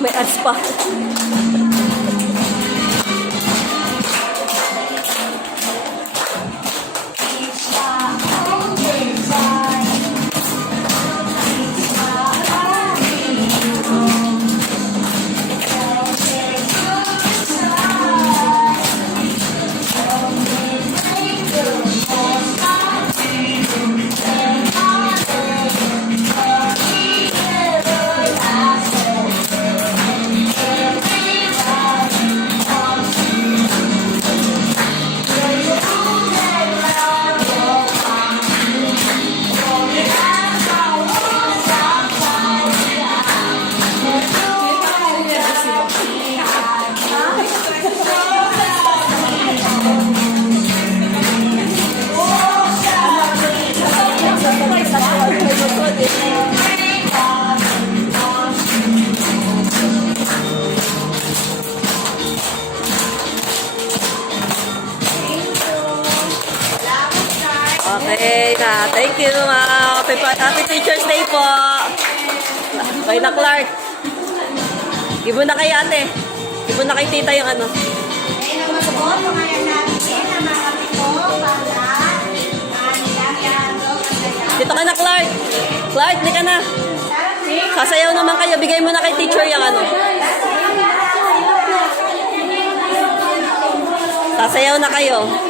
May ads pa. Okay na. Thank you, ma. Happy Teacher's Day po. Okay na, Clark. Ibo na kay ate. Ibo na kay tita yung ano. Ngayon naman po, pangalan natin na mga kapito para nilang Dito ka na, Clark. Clark, di ka na. Sasayaw naman kayo. Bigay mo na kay teacher yung ano. Sasayaw na kayo.